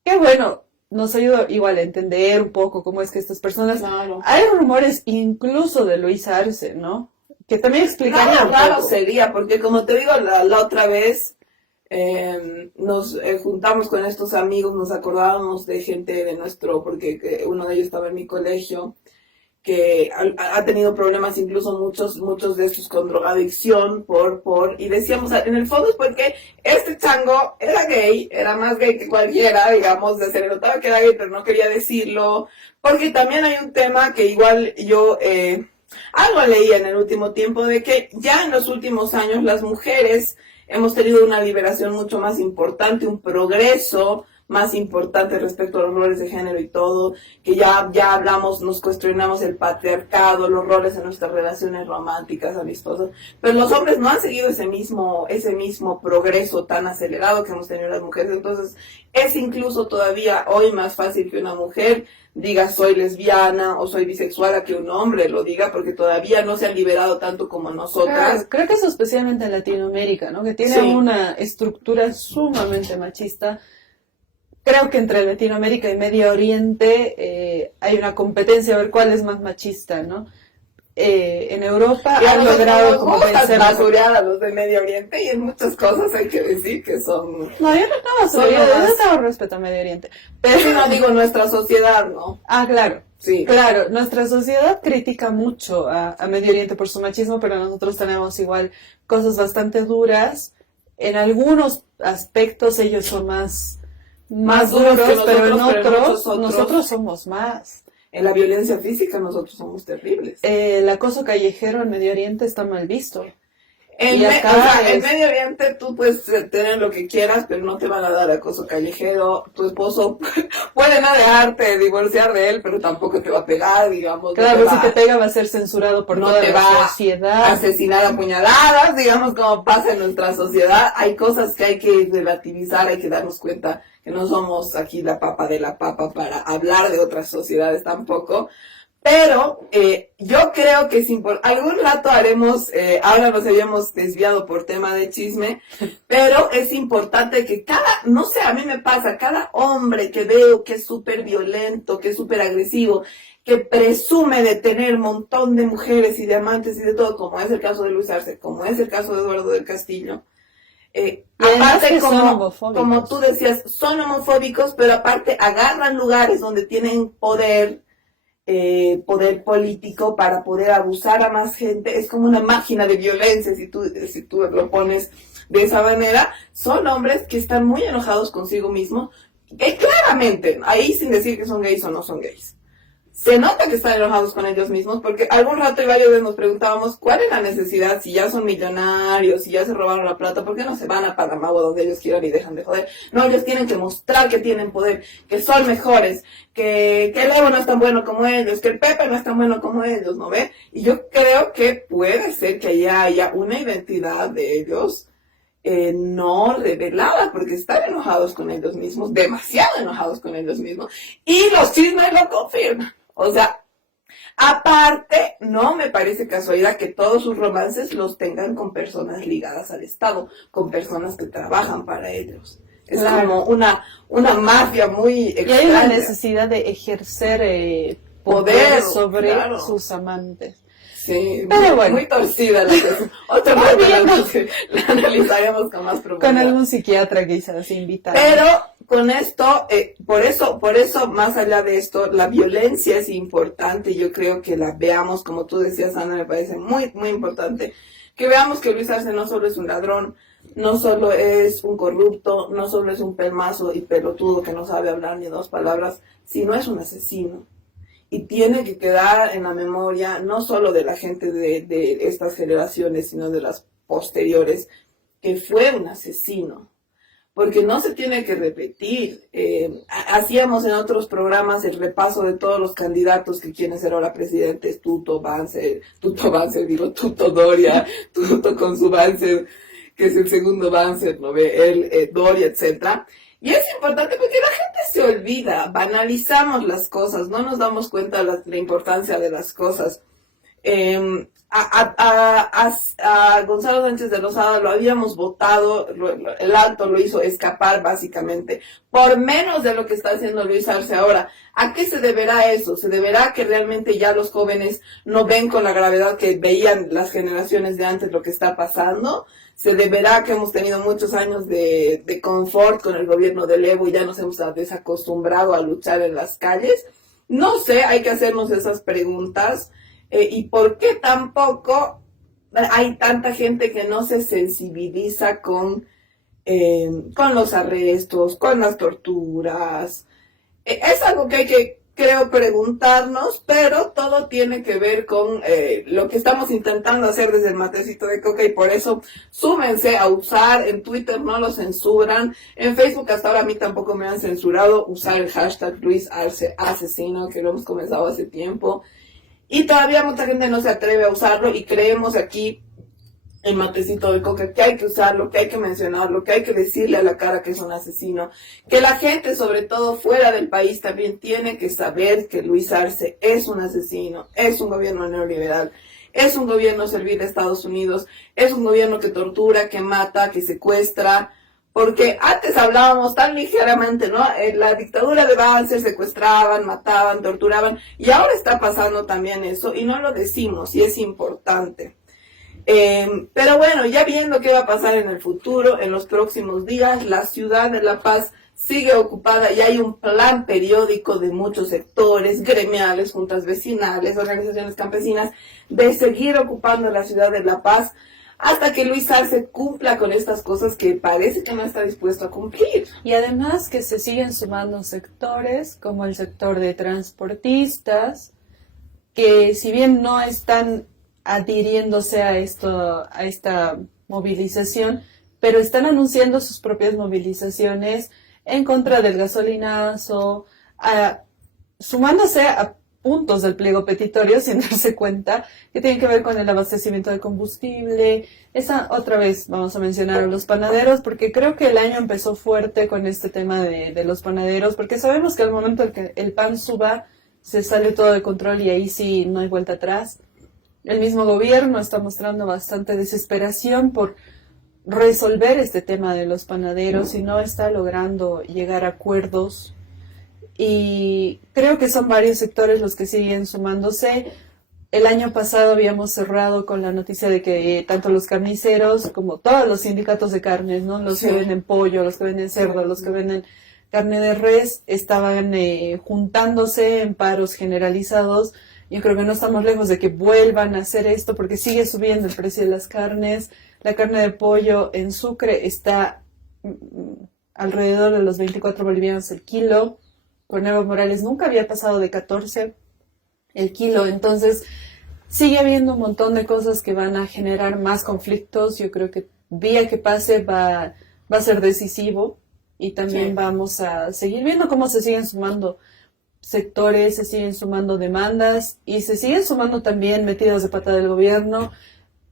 Que bueno, nos ayudó igual a entender un poco cómo es que estas personas... Claro. Hay rumores incluso de Luis Arce, ¿no? Que también explicaría un poco. Sería, porque como te digo, la otra vez nos juntamos con estos amigos, nos acordábamos de gente de porque uno de ellos estaba en mi colegio, que ha tenido problemas, incluso muchos de estos con drogadicción, y decíamos, en el fondo es porque este chango era gay, era más gay que cualquiera, digamos, se le notaba que era gay, pero no quería decirlo, porque también hay un tema que igual yo... algo leía en el último tiempo de que ya en los últimos años las mujeres hemos tenido una liberación mucho más importante, un progreso más importante respecto a los roles de género y todo, que ya hablamos, nos cuestionamos el patriarcado, los roles en nuestras relaciones románticas, amistosas, pero los hombres no han seguido ese mismo progreso tan acelerado que hemos tenido las mujeres. Entonces es incluso todavía hoy más fácil que una mujer diga soy lesbiana o soy bisexual a que un hombre lo diga, porque todavía no se han liberado tanto como nosotras. Claro, creo que eso especialmente en Latinoamérica, ¿no? Que tiene una estructura sumamente machista. Creo que entre Latinoamérica y Medio Oriente hay una competencia a ver cuál es más machista, ¿no? En Europa han logrado como vencer a los de Medio Oriente, y en muchas cosas hay que decir que son... No, yo no tengo respeto a Medio Oriente. Pero no digo nuestra sociedad, ¿no? Ah, claro. Sí. Claro, nuestra sociedad critica mucho a Medio Oriente por su machismo, pero nosotros tenemos igual cosas bastante duras. En algunos aspectos ellos son más duros, pero en otros nosotros somos más. En la violencia física nosotros somos terribles. El acoso callejero en Medio Oriente está mal visto. En Medio Oriente tú puedes tener lo que quieras, pero no te van a dar acoso callejero. Tu esposo puede no dejarte divorciar de él, pero tampoco te va a pegar, digamos. Claro, si te pega va a ser censurado por toda la sociedad. Asesinar a puñaladas, digamos, como pasa en nuestra sociedad. Hay cosas que hay que relativizar, hay que darnos cuenta que no somos aquí la papa de la papa para hablar de otras sociedades tampoco. Pero yo creo que algún rato haremos, ahora nos habíamos desviado por tema de chisme, pero es importante que no sé, a mí me pasa, cada hombre que veo que es súper violento, que es súper agresivo, que presume de tener un montón de mujeres y de amantes y de todo, como es el caso de Luis Arce, como es el caso de Eduardo del Castillo, aparte como tú decías, son homofóbicos, pero aparte agarran lugares donde tienen poder político para poder abusar a más gente. Es como una máquina de violencia, si tú lo pones de esa manera. Son hombres que están muy enojados consigo mismos, claramente, ahí sin decir que son gays o no son gays, se nota que están enojados con ellos mismos, porque algún rato y varias veces nos preguntábamos cuál es la necesidad, si ya son millonarios, si ya se robaron la plata, ¿por qué no se van a Panamá o donde ellos quieran y dejan de joder? No, ellos tienen que mostrar que tienen poder, que son mejores, que el Evo no es tan bueno como ellos, que el Pepe no es tan bueno como ellos, ¿no ve? Y yo creo que puede ser que allá haya una identidad de ellos no revelada, porque están enojados con ellos mismos, demasiado enojados con ellos mismos, y los chismes lo confirman. O sea, aparte, no me parece casualidad que todos sus romances los tengan con personas ligadas al Estado, con personas que trabajan para ellos. Es como una mafia muy extraña. Y hay una necesidad de ejercer poder sobre sus amantes. Sí, pero bueno, muy torcida la cosa. Otra vez la analizaremos con más profundidad. Con algún psiquiatra quizás invitado. Pero con esto, por eso, más allá de esto, la violencia es importante. Yo creo que la veamos, como tú decías, Ana, me parece muy, muy importante. Que veamos que Luis Arce no solo es un ladrón, no solo es un corrupto, no solo es un pelmazo y pelotudo que no sabe hablar ni dos palabras, sino es un asesino. Y tiene que quedar en la memoria no solo de la gente de estas generaciones, sino de las posteriores, que fue un asesino. Porque no se tiene que repetir. Hacíamos en otros programas el repaso de todos los candidatos que quieren ser ahora presidentes, Tuto Doria, Tuto con su Banzer, que es el segundo Banzer, ¿no ve? Él, Doria, etcétera. Y es importante porque la gente se olvida, banalizamos las cosas, no nos damos cuenta de la importancia de las cosas. A Gonzalo Sánchez de Lozada lo habíamos votado, el alto lo hizo escapar básicamente, por menos de lo que está haciendo Luis Arce ahora. ¿A qué se deberá eso? ¿Se deberá que realmente ya los jóvenes no ven con la gravedad que veían las generaciones de antes lo que está pasando? ¿Se deberá que hemos tenido muchos años de confort con el gobierno del Evo y ya nos hemos desacostumbrado a luchar en las calles? No sé, hay que hacernos esas preguntas. ¿Y por qué tampoco hay tanta gente que no se sensibiliza con los arrestos, con las torturas? Es algo que hay que, creo, preguntarnos, pero todo tiene que ver con lo que estamos intentando hacer desde el Matecito de Coca, y por eso súmense a usar. En Twitter no lo censuran, en Facebook hasta ahora a mí tampoco me han censurado usar el hashtag Luis Arce Asesino, que lo hemos comenzado hace tiempo. Y todavía mucha gente no se atreve a usarlo, y creemos aquí en Matecito de Coca que hay que usarlo, que hay que mencionarlo, que hay que decirle a la cara que es un asesino, que la gente, sobre todo fuera del país, también tiene que saber que Luis Arce es un asesino, es un gobierno neoliberal, es un gobierno servil de Estados Unidos, es un gobierno que tortura, que mata, que secuestra. Porque antes hablábamos tan ligeramente, ¿no? En la dictadura de Banzer secuestraban, mataban, torturaban, y ahora está pasando también eso, y no lo decimos, y es importante. Pero bueno, ya viendo qué va a pasar en el futuro, en los próximos días, la ciudad de La Paz sigue ocupada y hay un plan periódico de muchos sectores, gremiales, juntas vecinales, organizaciones campesinas, de seguir ocupando la ciudad de La Paz, hasta que Luis Arce cumpla con estas cosas que parece que no está dispuesto a cumplir. Y además que se siguen sumando sectores, como el sector de transportistas, que si bien no están adhiriéndose a esta movilización, pero están anunciando sus propias movilizaciones en contra del gasolinazo, sumándose a puntos del pliego petitorio sin darse cuenta, que tienen que ver con el abastecimiento de combustible. Otra vez vamos a mencionar a los panaderos, porque creo que el año empezó fuerte con este tema de los panaderos, porque sabemos que al momento en que el pan suba, se sale todo de control y ahí sí no hay vuelta atrás. El mismo gobierno está mostrando bastante desesperación por resolver este tema de los panaderos y no está logrando llegar a acuerdos. Y creo que son varios sectores los que siguen sumándose. El año pasado habíamos cerrado con la noticia de que tanto los carniceros como todos los sindicatos de carnes, ¿no? Los que venden pollo, los que venden cerdo, los que venden carne de res, estaban juntándose en paros generalizados. Yo creo que no estamos lejos de que vuelvan a hacer esto, porque sigue subiendo el precio de las carnes. La carne de pollo en Sucre está alrededor de los 24 bolivianos el kilo. Con Evo Morales nunca había pasado de 14. el kilo. Entonces, sigue habiendo un montón de cosas que van a generar más conflictos. Yo creo que día que pase va a ser decisivo y también vamos a seguir viendo cómo se siguen sumando sectores, se siguen sumando demandas y se siguen sumando también metidas de pata del gobierno.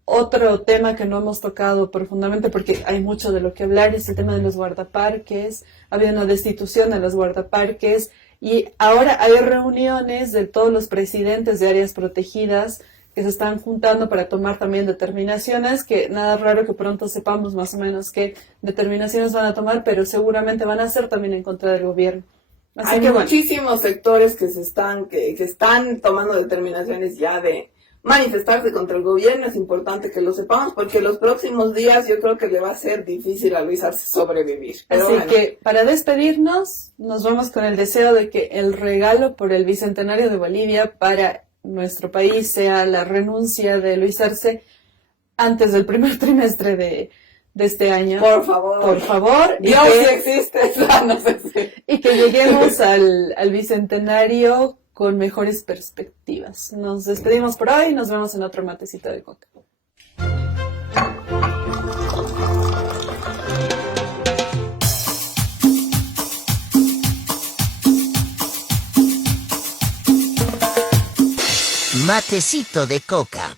Otro tema que no hemos tocado profundamente porque hay mucho de lo que hablar es el tema de los guardaparques. Había una destitución de los guardaparques y ahora hay reuniones de todos los presidentes de áreas protegidas que se están juntando para tomar también determinaciones, que nada raro que pronto sepamos más o menos qué determinaciones van a tomar, pero seguramente van a ser también en contra del gobierno. Así Hay que muchísimos sectores que están tomando determinaciones ya de manifestarse contra el gobierno. Es importante que lo sepamos porque los próximos días yo creo que le va a ser difícil a Luis Arce sobrevivir. Pero así bueno, que para despedirnos nos vamos con el deseo de que el regalo por el Bicentenario de Bolivia para nuestro país sea la renuncia de Luis Arce antes del primer trimestre de este año. por favor. Por favor. Dios sí existe, no sé si. Y que lleguemos al Bicentenario con mejores perspectivas. Nos despedimos por hoy, nos vemos en otro matecito de coca. Matecito de coca.